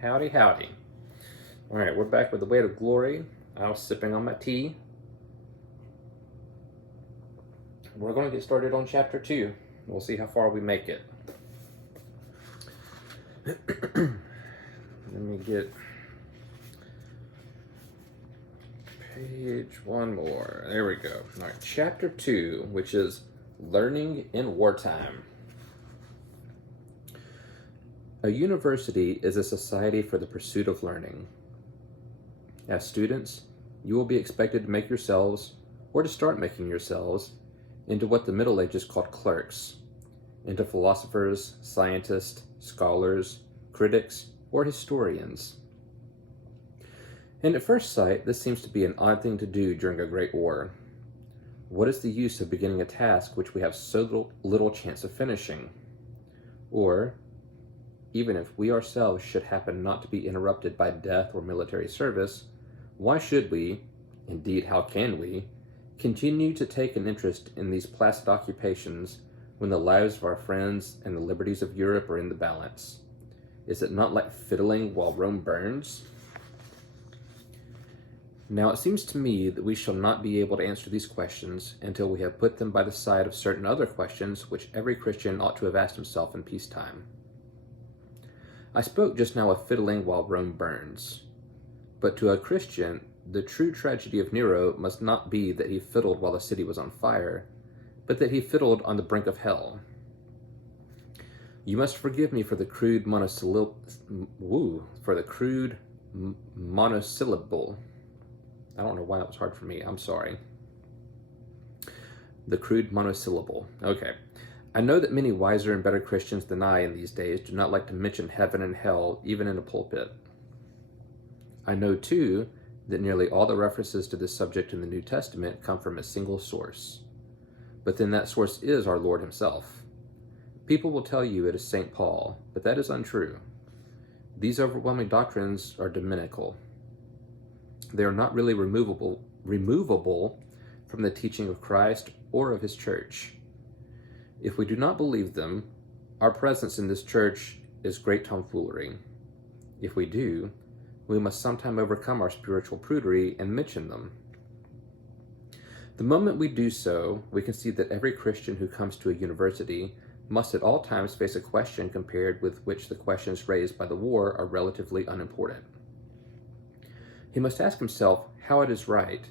Howdy, howdy. All right, we're back with the Weight of Glory. I was sipping on my tea. We're going to get started on chapter 2. We'll see how far we make it. Let me get page one more. There we go. All right, chapter 2, which is Learning in Wartime. A university is a society for the pursuit of learning. As students, you will be expected to make yourselves, or to start making yourselves, into what the Middle Ages called clerks, into philosophers, scientists, scholars, critics, or historians. And at first sight, this seems to be an odd thing to do during a great war. What is the use of beginning a task which we have so little chance of finishing? Or, even if we ourselves should happen not to be interrupted by death or military service, why should we, indeed how can we, continue to take an interest in these placid occupations when the lives of our friends and the liberties of Europe are in the balance? Is it not like fiddling while Rome burns? Now it seems to me that we shall not be able to answer these questions until we have put them by the side of certain other questions which every Christian ought to have asked himself in peacetime. I spoke just now of fiddling while Rome burns. But to a Christian, the true tragedy of Nero must not be that he fiddled while the city was on fire, but that he fiddled on the brink of hell. You must forgive me for the crude monosyllable. I don't know why that was hard for me. I'm sorry. The crude monosyllable. Okay. I know that many wiser and better Christians than I in these days do not like to mention heaven and hell, even in a pulpit. I know, too, that nearly all the references to this subject in the New Testament come from a single source. But then that source is our Lord himself. People will tell you it is St. Paul, but that is untrue. These overwhelming doctrines are dominical. They are not really removable from the teaching of Christ or of his church. If we do not believe them, our presence in this church is great tomfoolery. If we do, we must sometime overcome our spiritual prudery and mention them. The moment we do so, we can see that every Christian who comes to a university must at all times face a question compared with which the questions raised by the war are relatively unimportant. He must ask himself how it is right,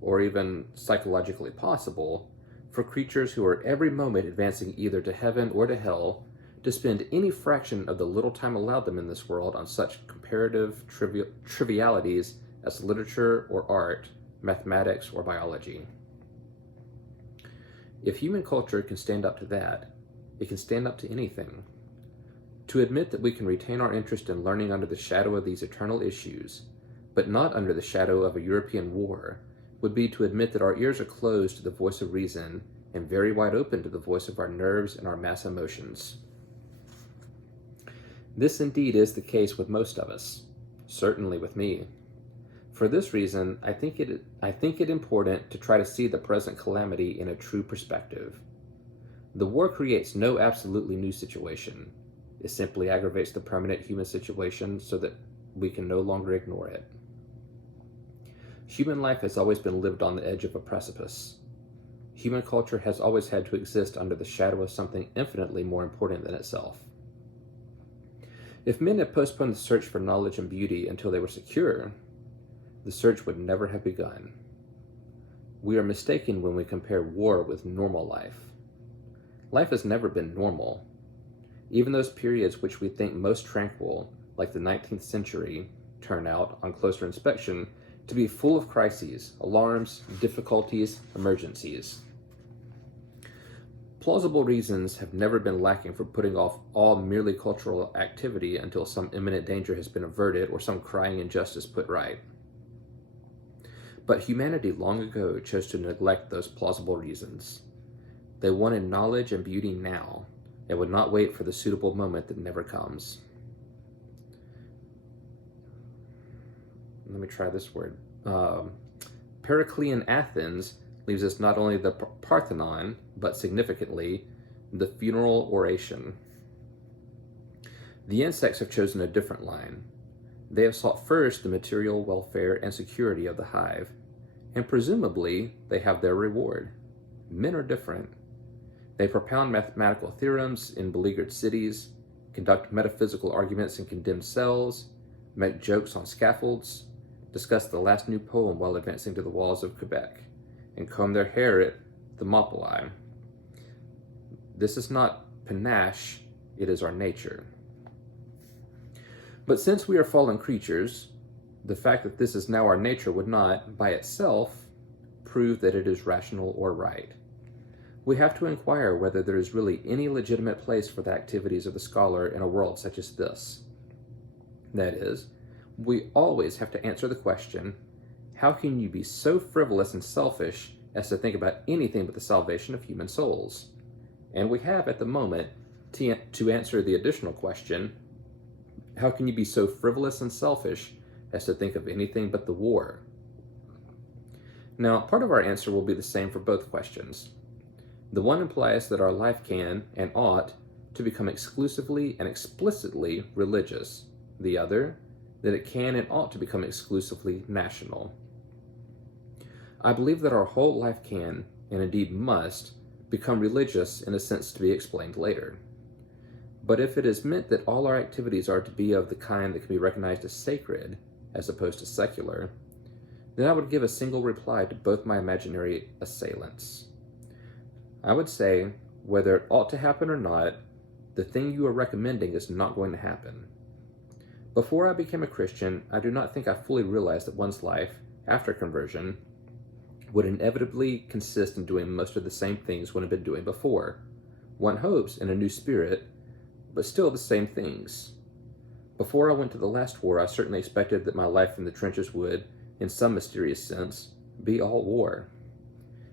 or even psychologically possible, for creatures who are every moment advancing either to heaven or to hell to spend any fraction of the little time allowed them in this world on such comparative trivialities as literature or art, mathematics or biology. If human culture can stand up to that, it can stand up to anything. To admit that we can retain our interest in learning under the shadow of these eternal issues, but not under the shadow of a European war, would be to admit that our ears are closed to the voice of reason and very wide open to the voice of our nerves and our mass emotions. This indeed is the case with most of us, certainly with me. For this reason, I think it important to try to see the present calamity in a true perspective. The war creates no absolutely new situation. It simply aggravates the permanent human situation so that we can no longer ignore it. Human life has always been lived on the edge of a precipice. Human culture has always had to exist under the shadow of something infinitely more important than itself. If men had postponed the search for knowledge and beauty until they were secure, the search would never have begun. We are mistaken when we compare war with normal life. Life has never been normal. Even those periods which we think most tranquil, like the 19th century, turn out, on closer inspection, to be full of crises, alarms, difficulties, emergencies. Plausible reasons have never been lacking for putting off all merely cultural activity until some imminent danger has been averted or some crying injustice put right. But humanity long ago chose to neglect those plausible reasons. They wanted knowledge and beauty now, and would not wait for the suitable moment that never comes. Let me try this word. Periclean Athens leaves us not only the Parthenon, but significantly, the funeral oration. The insects have chosen a different line. They have sought first the material welfare and security of the hive, and presumably they have their reward. Men are different. They propound mathematical theorems in beleaguered cities, conduct metaphysical arguments in condemned cells, make jokes on scaffolds, discuss the last new poem while advancing to the walls of Quebec, and comb their hair at Thermopylae. This is not panache, it is our nature. But since we are fallen creatures, the fact that this is now our nature would not, by itself, prove that it is rational or right. We have to inquire whether there is really any legitimate place for the activities of the scholar in a world such as this. That is, we always have to answer the question, how can you be so frivolous and selfish as to think about anything but the salvation of human souls? And we have, at the moment, to answer the additional question, how can you be so frivolous and selfish as to think of anything but the war? Now, part of our answer will be the same for both questions. The one implies that our life can and ought to become exclusively and explicitly religious. The other, that it can and ought to become exclusively national. I believe that our whole life can, and indeed must, become religious in a sense to be explained later. But if it is meant that all our activities are to be of the kind that can be recognized as sacred, as opposed to secular, then I would give a single reply to both my imaginary assailants. I would say, whether it ought to happen or not, the thing you are recommending is not going to happen. Before I became a Christian, I do not think I fully realized that one's life, after conversion, would inevitably consist in doing most of the same things one had been doing before. One hopes in a new spirit, but still the same things. Before I went to the last war, I certainly expected that my life in the trenches would, in some mysterious sense, be all war.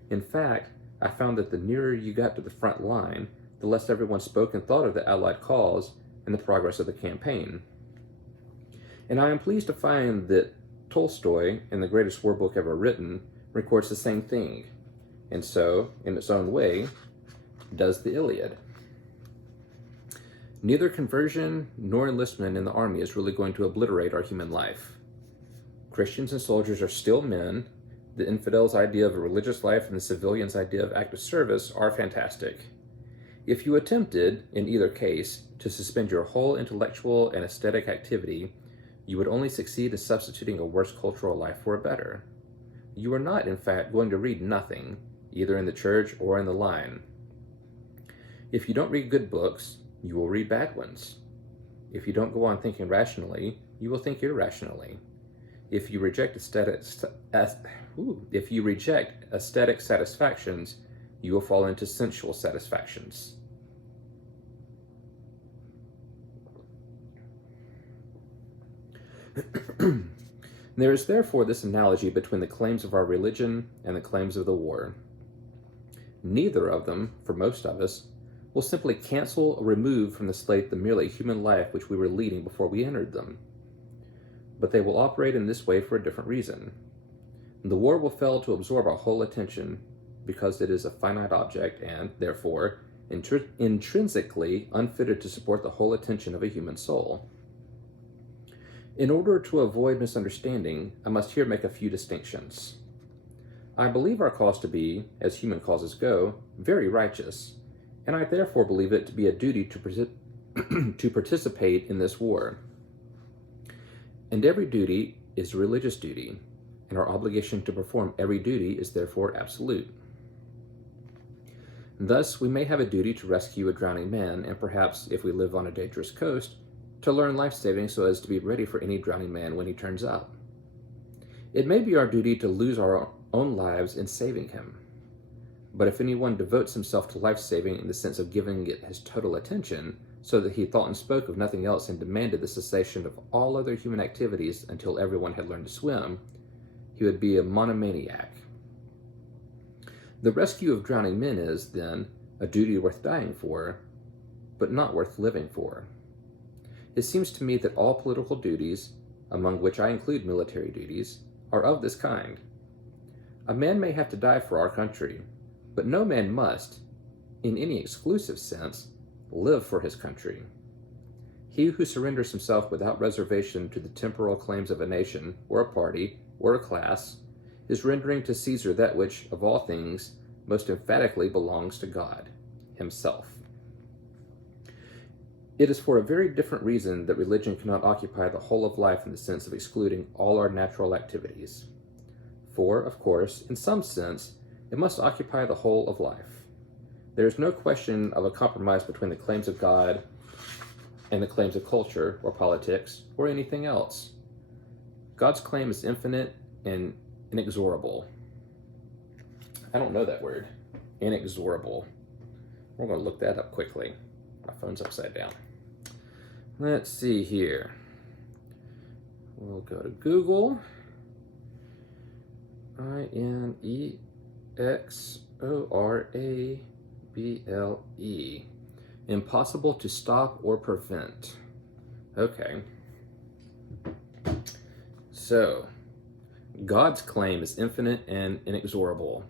In fact, I found that the nearer you got to the front line, the less everyone spoke and thought of the Allied cause and the progress of the campaign. And I am pleased to find that Tolstoy, in the greatest war book ever written, records the same thing, and so, in its own way, does the Iliad. Neither conversion nor enlistment in the army is really going to obliterate our human life. Christians and soldiers are still men. The infidel's idea of a religious life and the civilian's idea of active service are fantastic. If you attempted, in either case, to suspend your whole intellectual and aesthetic activity, you would only succeed in substituting a worse cultural life for a better. You are not, in fact, going to read nothing, either in the church or in the line. If you don't read good books, you will read bad ones. If you don't go on thinking rationally, you will think irrationally. If you reject aesthetic satisfactions, you will fall into sensual satisfactions. There is therefore this analogy between the claims of our religion and the claims of the war. Neither of them, for most of us, will simply cancel or remove from the slate the merely human life which we were leading before we entered them. But they will operate in this way for a different reason. The war will fail to absorb our whole attention because it is a finite object and, therefore, intrinsically unfitted to support the whole attention of a human soul. In order to avoid misunderstanding, I must here make a few distinctions. I believe our cause to be, as human causes go, very righteous, and I therefore believe it to be a duty to participate in this war. And every duty is a religious duty, and our obligation to perform every duty is therefore absolute. Thus, we may have a duty to rescue a drowning man, and perhaps, if we live on a dangerous coast, to learn life-saving so as to be ready for any drowning man when he turns up. It may be our duty to lose our own lives in saving him. But if anyone devotes himself to life-saving in the sense of giving it his total attention, so that he thought and spoke of nothing else and demanded the cessation of all other human activities until everyone had learned to swim, he would be a monomaniac. The rescue of drowning men is, then, a duty worth dying for, but not worth living for. It seems to me that all political duties, among which I include military duties, are of this kind. A man may have to die for our country, but no man must, in any exclusive sense, live for his country. He who surrenders himself without reservation to the temporal claims of a nation, or a party, or a class, is rendering to Caesar that which, of all things, most emphatically belongs to God, himself. It is for a very different reason that religion cannot occupy the whole of life in the sense of excluding all our natural activities. For, of course, in some sense, it must occupy the whole of life. There is no question of a compromise between the claims of God and the claims of culture, or politics, or anything else. God's claim is infinite and inexorable. I don't know that word. Inexorable. We're going to look that up quickly. My phone's upside down. Let's see here. We'll go to Google. inexorable. Impossible to stop or prevent. Okay. So, God's claim is infinite and inexorable.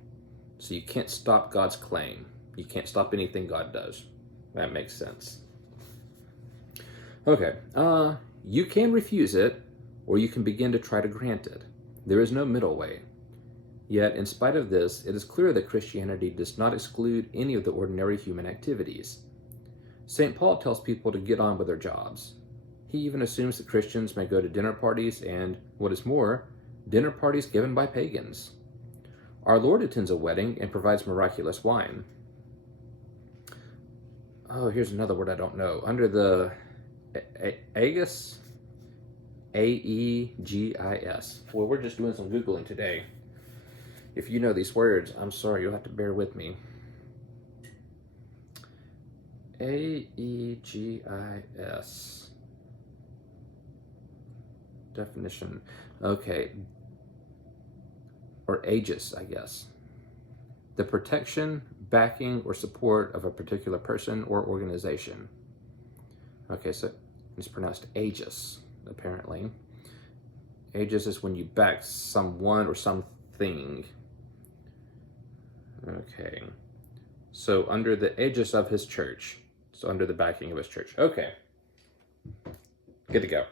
So you can't stop God's claim. You can't stop anything God does. That makes sense. Okay. You can refuse it, or you can begin to try to grant it. There is no middle way. Yet, in spite of this, it is clear that Christianity does not exclude any of the ordinary human activities. St. Paul tells people to get on with their jobs. He even assumes that Christians may go to dinner parties and, what is more, dinner parties given by pagans. Our Lord attends a wedding and provides miraculous wine. Oh, here's another word I don't know. Under the Aegis, Aegis. Well, we're just doing some Googling today. If you know these words, I'm sorry, you'll have to bear with me. Aegis. Definition. Okay. Or aegis, I guess. The protection, backing, or support of a particular person or organization. Okay, so it's pronounced aegis, apparently. Aegis is when you back someone or something. Okay. So under the aegis of his church. So under the backing of his church. Okay. Good to go.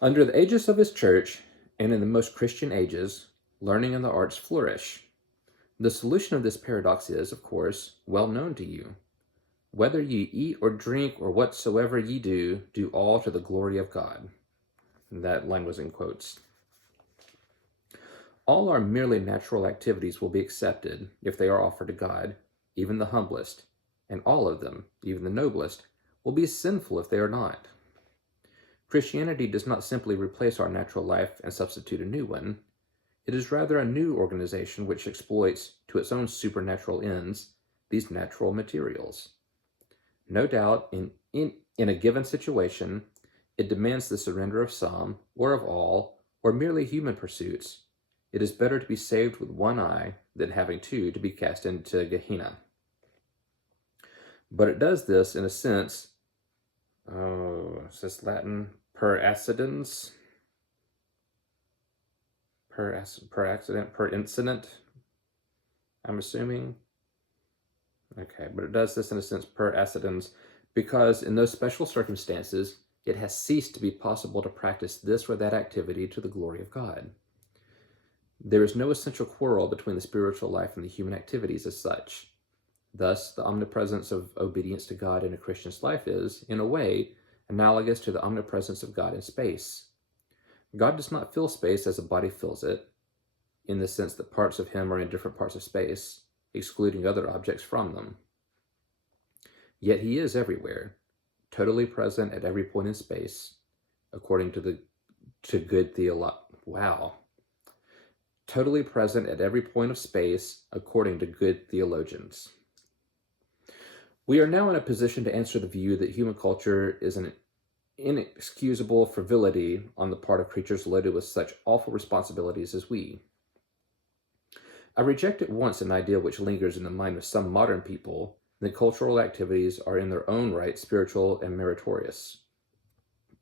Under the aegis of his church, and in the most Christian ages, learning and the arts flourish. The solution of this paradox is, of course, well known to you. Whether ye eat or drink or whatsoever ye do, do all to the glory of God. And that line was in quotes. All our merely natural activities will be accepted if they are offered to God, even the humblest, and all of them, even the noblest, will be sinful if they are not. Christianity does not simply replace our natural life and substitute a new one. It is rather a new organization which exploits, to its own supernatural ends, these natural materials. No doubt, in a given situation, it demands the surrender of some, or of all, or merely human pursuits. It is better to be saved with one eye than having two to be cast into Gehenna. But it does this in a sense, is this Latin? Per accidens? Per accident, per incident, I'm assuming. Okay, but it does this in a sense per accidens, because in those special circumstances, it has ceased to be possible to practice this or that activity to the glory of God. There is no essential quarrel between the spiritual life and the human activities as such. Thus, the omnipresence of obedience to God in a Christian's life is, in a way, analogous to the omnipresence of God in space. God does not fill space as a body fills it, in the sense that parts of him are in different parts of space, excluding other objects from them. Yet he is everywhere, totally present at every point in space, according to good totally present at every point of space, according to good theologians. We are now in a position to answer the view that human culture is an inexcusable frivolity on the part of creatures loaded with such awful responsibilities as we. I reject at once an idea which lingers in the mind of some modern people that cultural activities are in their own right spiritual and meritorious,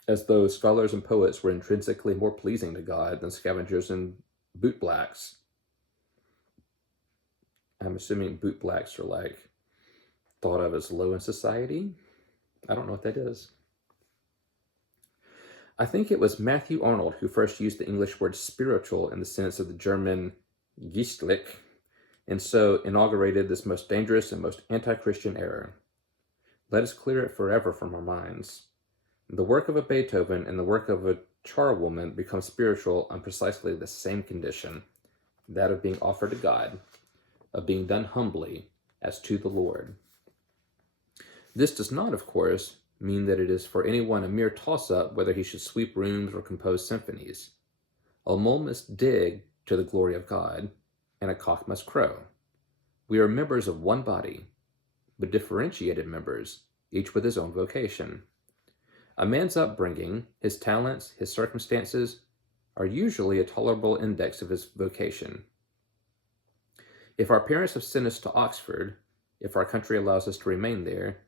as though scholars and poets were intrinsically more pleasing to God than scavengers and bootblacks. I'm assuming bootblacks are thought of as low in society. I don't know what that is. I think it was Matthew Arnold who first used the English word spiritual in the sense of the German geistlich, and so inaugurated this most dangerous and most anti-Christian error. Let us clear it forever from our minds. The work of a Beethoven and the work of a charwoman become spiritual on precisely the same condition, that of being offered to God, of being done humbly as to the Lord. This does not, of course, mean that it is for anyone a mere toss-up whether he should sweep rooms or compose symphonies. A mole must dig to the glory of God, and a cock must crow. We are members of one body, but differentiated members, each with his own vocation. A man's upbringing, his talents, his circumstances, are usually a tolerable index of his vocation. If our parents have sent us to Oxford, if our country allows us to remain there,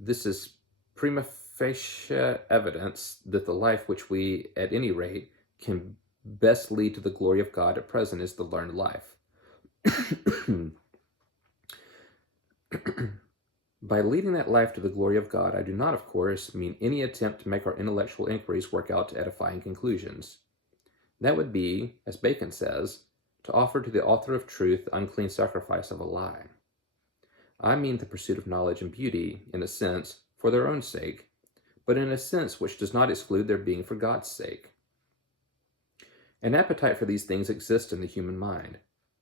this is prima facie evidence that the life which we, at any rate, can best lead to the glory of God at present is the learned life. By leading that life to the glory of God, I do not, of course, mean any attempt to make our intellectual inquiries work out to edifying conclusions. That would be, as Bacon says, to offer to the author of truth the unclean sacrifice of a lie. I mean the pursuit of knowledge and beauty, in a sense, for their own sake, but in a sense which does not exclude their being for God's sake. An appetite for these things exists in the human mind,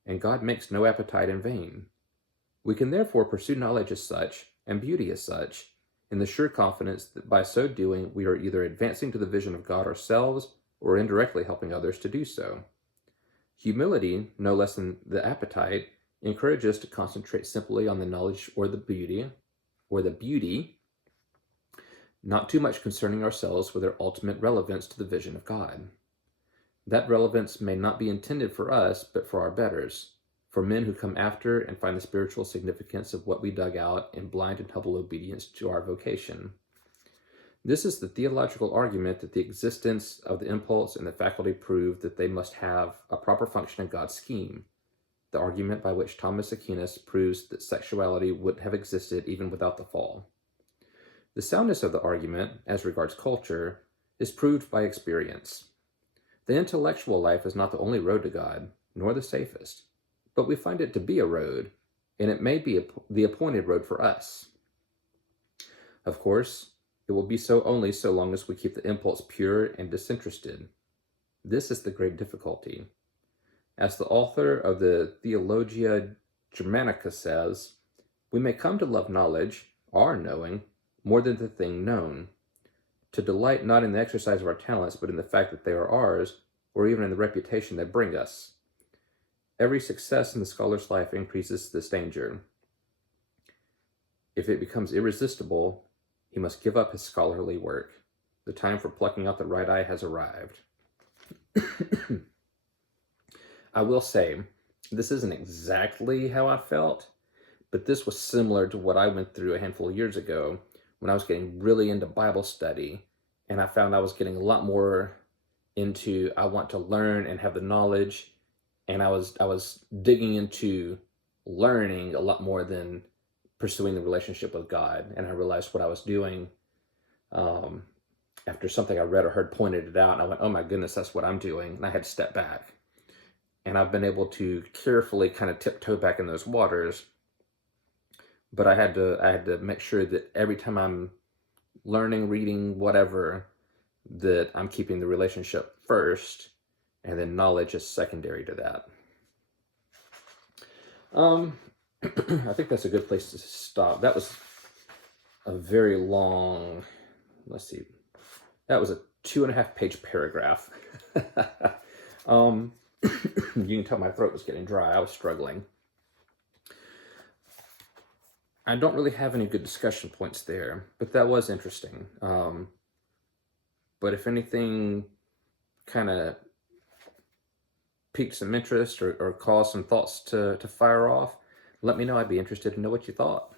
and God makes no appetite in vain. We can therefore pursue knowledge as such, and beauty as such, in the sure confidence that by so doing we are either advancing to the vision of God ourselves, or indirectly helping others to do so. Humility, no less than the appetite, encourages us to concentrate simply on the knowledge or the beauty, not too much concerning ourselves with their ultimate relevance to the vision of God. That relevance may not be intended for us, but for our betters, for men who come after and find the spiritual significance of what we dug out in blind and humble obedience to our vocation. This is the theological argument that the existence of the impulse and the faculty prove that they must have a proper function in God's scheme, the argument by which Thomas Aquinas proves that sexuality would have existed even without the fall. The soundness of the argument, as regards culture, is proved by experience. The intellectual life is not the only road to God, nor the safest, but we find it to be a road, and it may be the appointed road for us. Of course, it will be so only so long as we keep the impulse pure and disinterested. This is the great difficulty. As the author of the Theologia Germanica says, we may come to love knowledge, our knowing, more than the thing known, to delight not in the exercise of our talents, but in the fact that they are ours, or even in the reputation they bring us. Every success in the scholar's life increases this danger. If it becomes irresistible, he must give up his scholarly work. The time for plucking out the right eye has arrived. I will say, this isn't exactly how I felt, but this was similar to what I went through a handful of years ago when I was getting really into Bible study, and I found I was getting a lot more into I want to learn and have the knowledge, and I was digging into learning a lot more than pursuing the relationship with God. And I realized what I was doing after something I read or heard pointed it out, and I went, oh my goodness, that's what I'm doing, and I had to step back. And I've been able to carefully kind of tiptoe back in those waters, but I had to make sure that every time I'm learning, reading, whatever, that I'm keeping the relationship first, and then knowledge is secondary to that. I think that's a good place to stop. That was a very long, let's see, that was a 2.5 page paragraph. You can tell my throat was getting dry. I was struggling. I don't really have any good discussion points there, but that was interesting. But if anything kind of piqued some interest or caused some thoughts to fire off, let me know. I'd be interested to know what you thought.